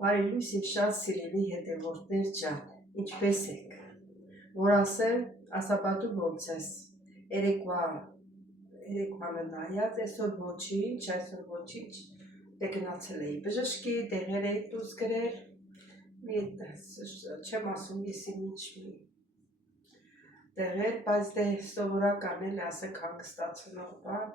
Բարի լույս իմ շատ սիրելի հետևորդներ ջան, ինչպես եք, որ ասեմ, ասապատու ոնց ես, երեկվանը նայած, այսօր ոչինչ, դե գնացել էի բժշկի, դեղեր էի դուրս գրել, չեմ ասում եսի ինչ մի դեղեր, բայց դե սովորական էլ ասեք հանգստացնող բան,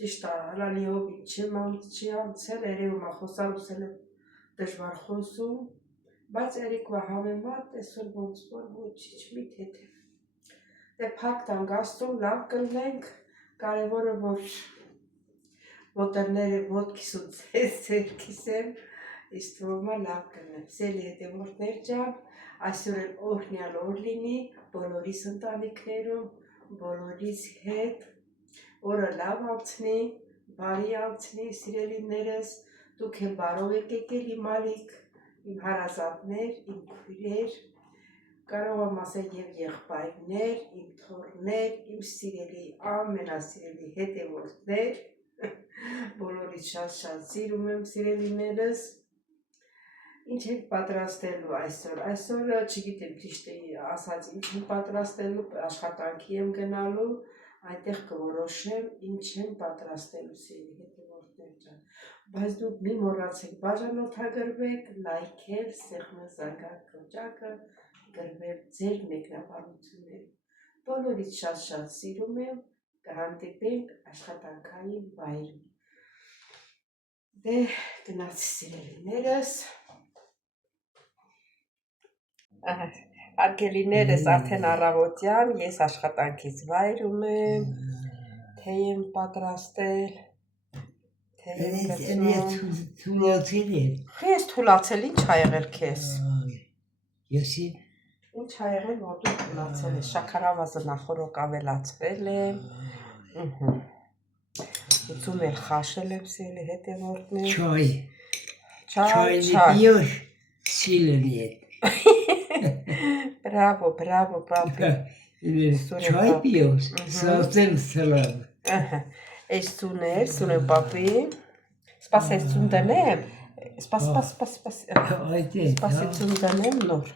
ճիշտ հալալիով չի անցել, երևում է խոսալուսել եմ դժվար խոսում, բայց երեկվա համեմատ այսօր ոնց որ ոչինչ մի թեթև։ Դե փակ տանք Աստծուն, լավ կլինենք, կարևորը որ ոտերները ոտքիս ու ձեռքիս եմ, իսկ թվում է լավ կլինեմ։ Սիրելի հետևորդներ ջան, այսօր էլ օրհնյալ օր լինի բոլորիս ընտանիքներում, բոլորիս հետ, օրը լավ անցնի, բարի անցնի, սիրելիներս, դուք էլ բարով եք եկել իմ ալիք, իմ հարազատներ, իմ քույրեր, կարող եմ ասել և եղբայրներ, իմ թոռներ, իմ սիրելի, ամենասիրելի հետևորդներ, բոլորից շատ սիրում եմ սիրելիներս, ինչ եք պատրաստելու այսօր, այսօր չգիտեմ ճիշտ ասած ինչ եմ պատրաստելու, աշխատանքի եմ գնալու, այնտեղ կորոշեմ ինչ եմ պատրաստելու սիրելի հետևորդներ ջան, բայց դուք մի մոռացեք բաժանորդագրվեք, լայքել, սեղմել զանգակ կոճակը, գրվել ձեր մեկնաբանությունները, բոլորից շատ սիրում եմ, կհանդիպենք աշխատանքային վայրում, դե գնացի սիրելիներս, Արգելիներս արդեն առավոտյան, ես աշխատանքից վայրում եմ, թե եմ պատրաստել, թե եմ լցնում։ Ես թուլացել, ինչ ա եղել քեզ։ Եսի։ Ինչ ա եղել, որ դու թուլացել ես, շաքարավազը նախորոք ավելացվել եմ, ուծում էլ խաշել եմ սիրելի հետևորդներ։ Չայ պիешь, սիլը нет։ Բրավո, պապի։ Չայ պիешь, совсем слаб։ Այս Սուրեն պապի, սպասես ծուն դնեմ, սպասի ծուն դնեմ նոր։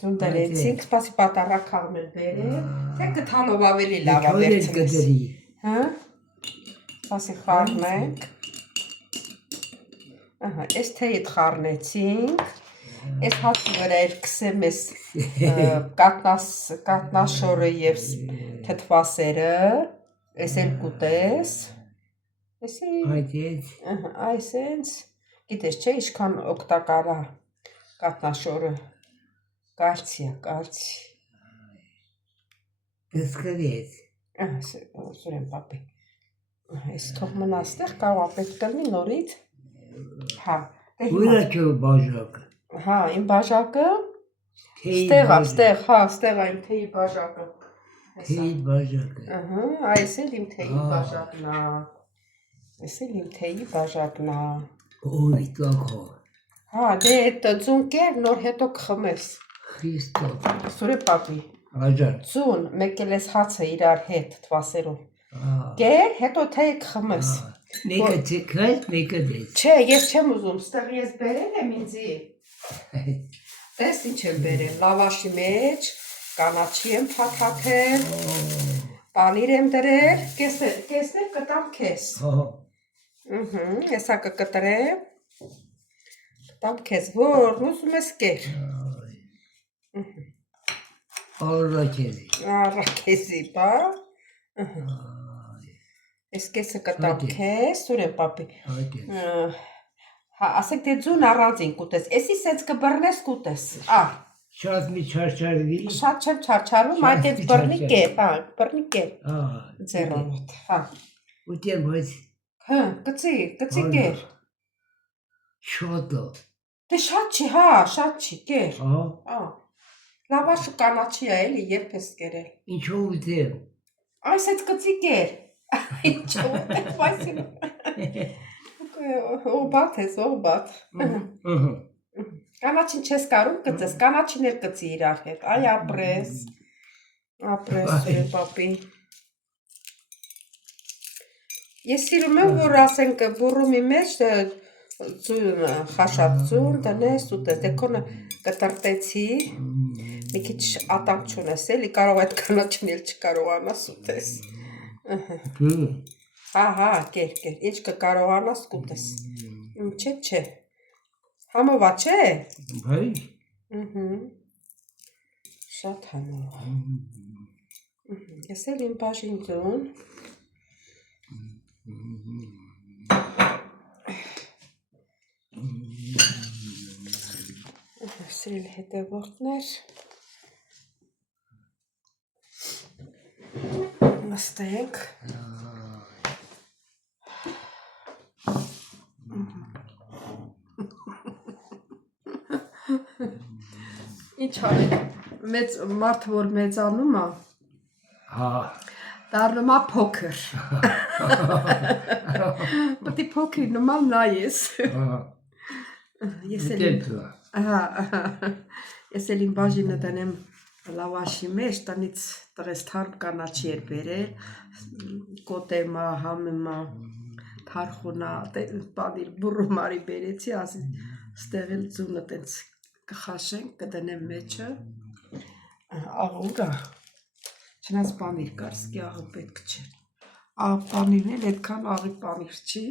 Ծուն դրեցինք, սպասի պատարակ հաղմել բերեմ, թե կթանով ավելի լավ ավերցնես։ Սպասի խառնենք։ Այս թեյիդ խառնեցինք, այս հացի վրա էր կսեմ ես կատնաշորը և թթվասերը, այս էլ կուտես, այս ենց, գիտես չէ, իշքան օգտակարա կատնաշորը, կարծի է, կարծի։ Կսկվեց։ Սուրեն պապի, այս թող մնաստեղ կարող ապետ կլնի նորից, Ուրա չո բաժակը։ Իմ բաժակը, ստեղ իմ թեյի բաժակը։ Թեյի բաժակը։ Այս էլ իմ թեյի բաժակն է։ Ոյ տակո։ Դե էտ ծուն կեր, նոր հետո կխմես։ Խիստո։ Սուրեն պապի, ծուն, մեկ էլ ես հացը իրար հետ թվասերով։ Կեր, հետո թեյ կխմես։ Մեկը չքած, մեկը դես։ Չէ, ես չեմ ուզում, ստեղ ես բերել եմ ինձի։ Տես ինչ եմ բերել, լավաշի մեջ, կանաչի եմ փաթաթել, պանիր եմ դրել, կեսներ կտամ քեզ։ Հեսա կկտրեմ, կտամ քեզ, որ ուզում ես կեր։ Առաքեզի, բա։ Ես կեսը կտամ քեզ, Սուրեն պապի։ Ասեք դե ձուն առանձին կուտես, էսի սենց կբռնես կուտես, Շատ մի չարչարվի։ Շատ չեմ չարչարվում, այդ ես բռնի կեր, ձերոնոտ, Ուտեմ, բայց։ Կծի կեր։ Շոտո։ Դե շատ չի, կեր։ Լավաշը կանաչի է էլի, երբ ես կերել։ Ինչով ուտեմ։ Այս էց կծի կեր։ Ինչով ուտեմ, այսին։ Օղբատ ես, օղբատ։ Կանաչին չես կարում կծես, կանաչին էլ կծի իրար հետ, այ ապրես, Սուրեն պապի։ Ես սիրում եմ, որ ասենք բուրումի մեջ ձուն խաշած ձուն տնես ուտես դեկոնը կտրտեցի մի քիչ ատամ չունես էլի կարող այդ կանաչին էլ չկարողանաս ուտես հա կեր ինչ կկարողանաս կուտես չէ համոված չէ Բայց շատ համով ես էլ իմ բաժին ձուն սիրելի հետևորդներ նստենք ինչ արեք մեծ մարդ որ մեծանում է դառնում է փոքր պետք է փոքրի նման նայես ես էլ իմ բաժինը դնեմ լավաշի մեջ տնից տղես թարմ կանաչի էր բերել կոտեմա համեմա թարխունա պանիր բուրումարի բերեցի ասի ստեղ էլ ձունը տենց կխաշենք կդնեմ մեջը աղուրա չնայած պանիր կար սկի աղը պետք չէ պանիրն էլ այդքան աղի պանիր չի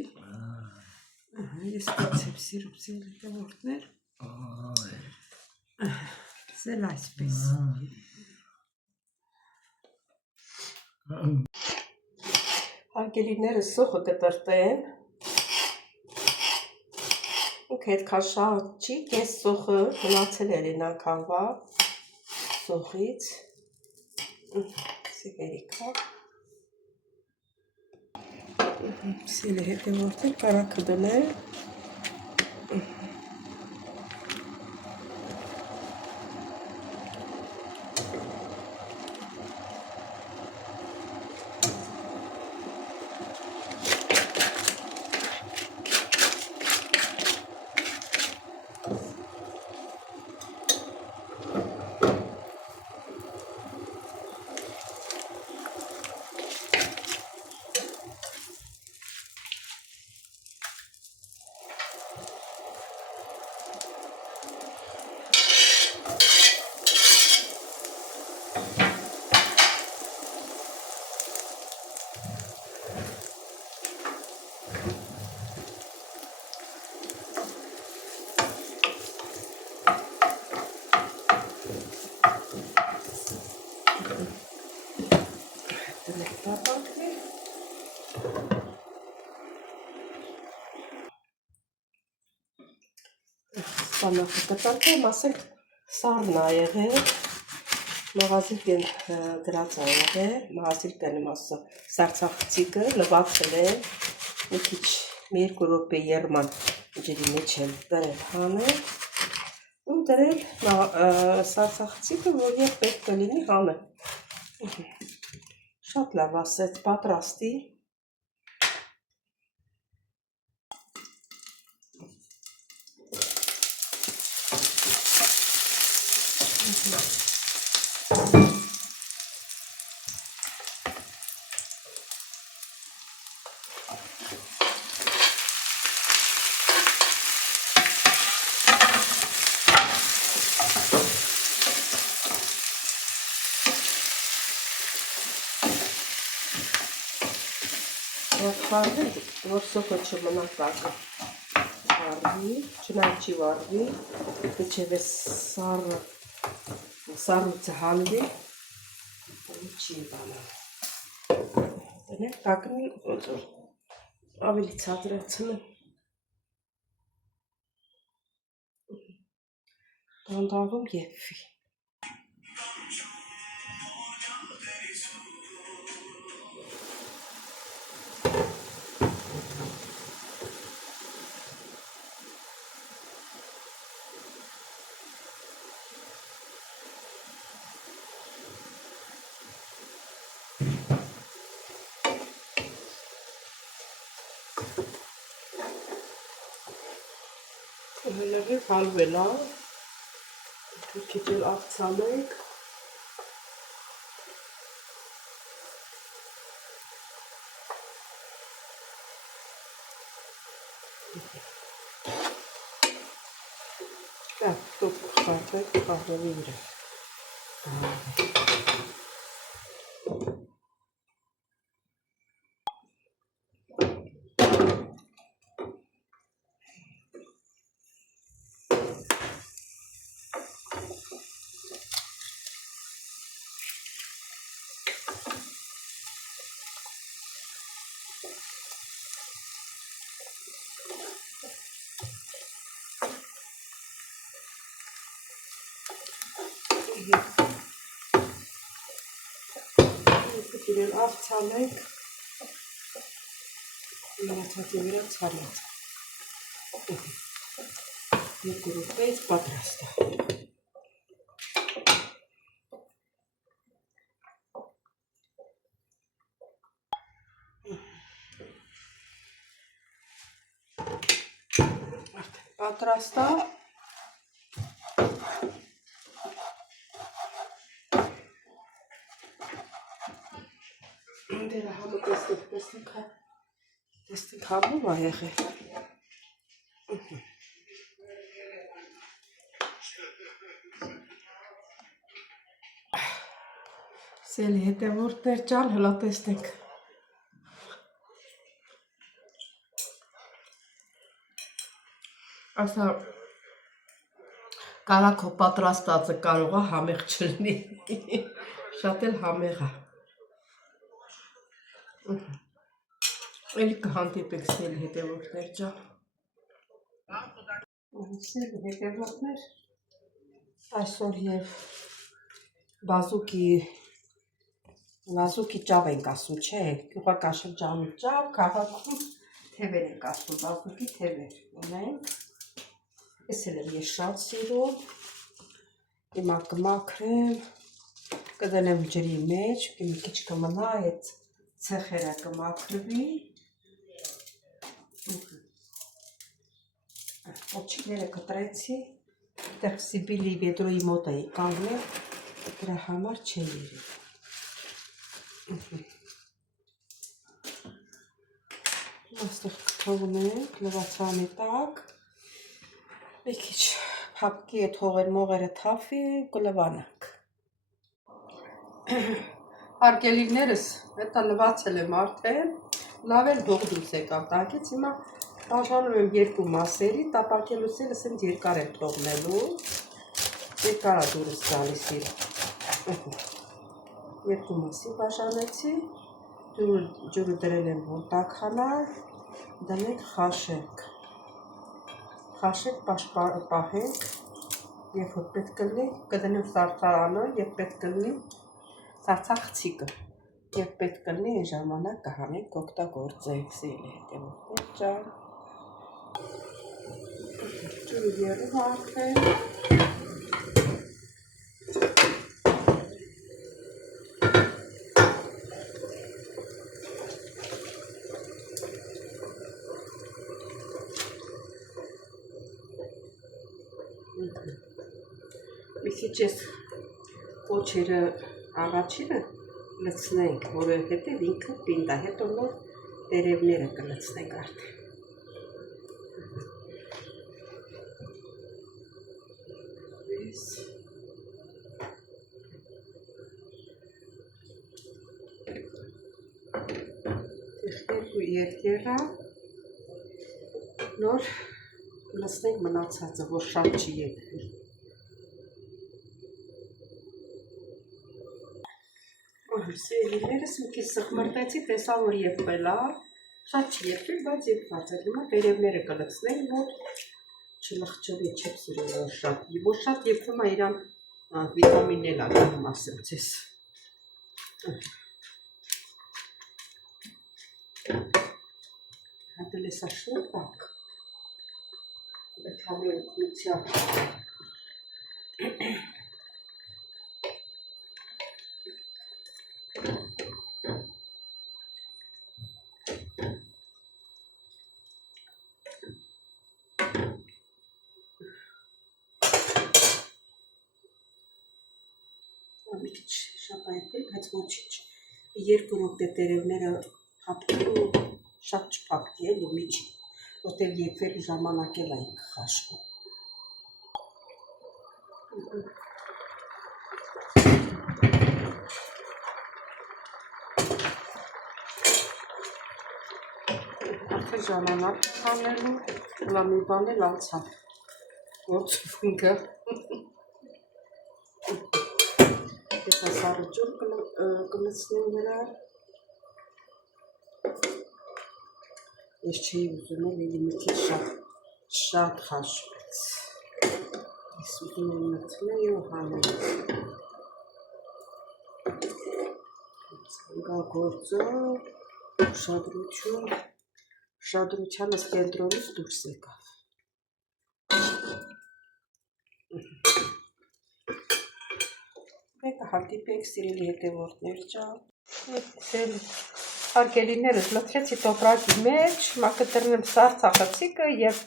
ես տեցեմ սիրում սիրել հետևորդներ սել այսպես հարգելիները սոխը կտրտեն ինքը այդքան շատ չի կես սոխը մնացել էր այն անգամվա սոխից սիվերիկա սիրելի հետևորդներ կարակը դնել Սպանակը կտարկեմ, ասենք սարն ա եղել, մաղազիկ են գրած ա եղել, մաղազիկ են ասա սարցախցիկը լվացել են, մի քիչ մի երկու րոպե երման ջրի մեջ եմ դրել հանել ու դրել սարցախցիկը, որ երբ պետք կլինի հանել։ Շատ լավ ասեց, պատրաստի։ Վարվի, որ սոկը չմնա տակը վարվի, չնայ չի վարվի, մինչև է սառույցը հալվի, չի բանա։ Դնեք տակնի ավելի ցածրացնեմ։ Դանդաղում եփվի։ Հելավի հալվել է, քիչ էլ աղցանենք, Դուք խառնեք խառնվի իրար։ Իրեն ավցանենք, մնացածի վրա ցանած։ Երկու րոպեից պատրաստ է։ Պատրաստ է։ Դերը համը տեսնենք համով է եղել։ Սելի հետևորդներ ջան, հլա տեսնենք։ Ասա կարակո պատրաստածը կարող է համեղ չլինի։ Շատ էլ համեղ է։ Էլի կհանդիպեք սելի հետևորդներ ջան։ Սելի հետևորդներ, այսօր եւ բազուկի ճավ ենք ասում, չէ, գյուղակաշրջանում ճավ, քաղաքում թևեր ենք ասում, բազուկի թևեր ունենք։ Ես էլ եմ ես շատ սիրում, հիմա կմաքրեմ, կդնեմ ջրի մեջ, մի քիչ կմնա այդ ցեխերը կմաքրվի։ Օջիկները կտրեցի, այդտեղ Սիբիլի վեդրոյի մոտ էի կանգնել, դրա համար չի երևի։ Այստեղ կթողնենք լվացանի տակ, մի քիչ փափկի այդ հողեր մողերը թափի, կլվանանք։ Հարգելիներս, դա լվացել եմ արդեն, լավ էլ հող դուրս եկավ տակից, հիմա բաժանում եմ երկու մասերի, տապակելուց էլ ասենց երկար եմ թողնելու, երկար է դուրս գալիս իր։ Երկու մասի բաժանեցի, ջուրը դրել եմ որ տաքանա, դնենք խաշենք, պահենք, երբ որ պետք կլինի, կդնեմ սարսարանը, երբ պետք կլինի, սարսախցիկը, երբ պետք կլինի, այն ժամանակ կհանենք կօգտագործենք, սիրելի հետևորդներ ջան։ Ջուրը եռում արդեն։ Մի քիչ ես կոչերը առաջինը լցնենք, որովհետև ինքը պինդ է, հետո նոր տերևները կլցնենք արդեն։ Երկու երկերա նոր լցնենք մնացածը, որ շատ չի եփվի։ Սիրելիներս մի քիչ սխմրտեցի, տեսա որ եփվել է, շատ չի եփվել, բայց եփված է։ Հիմա տերևները կլցնենք, որ չլխչվի, չեմ սիրում որ շատ եփվում է իրան վիտամիններ ա գնում, ասեմ ձեզ։ Հատել է սա շորտակ, այդ համի օգնությամբ։ Մի քիչ շատ այդել, բայց ոչինչ։ Երկու րոպե տերևները փափկելու շատ չփափկի էլի միջի, որտեղ եփվելու ժամանակ էլ այն կխաշվի։ ժամանակ հանելու, լա մի բան էլ անցավ, գործունգը, եթե սարուջուր կմցնեմ վրա, ես չի ուզում էլ էլի մի քիչ շատ խաշվեց, ես ուզում եմ մտնել ու հանել, գա գործով, ուշադրությանս կենտրոնից դուրս եկավ։ Մեկը հատիպենք սիրելի հետևորդներ ճան։ Հարգելիներս լցրեցի տոպրակի մեջ, մակը տրնեմ սարցախցիկը և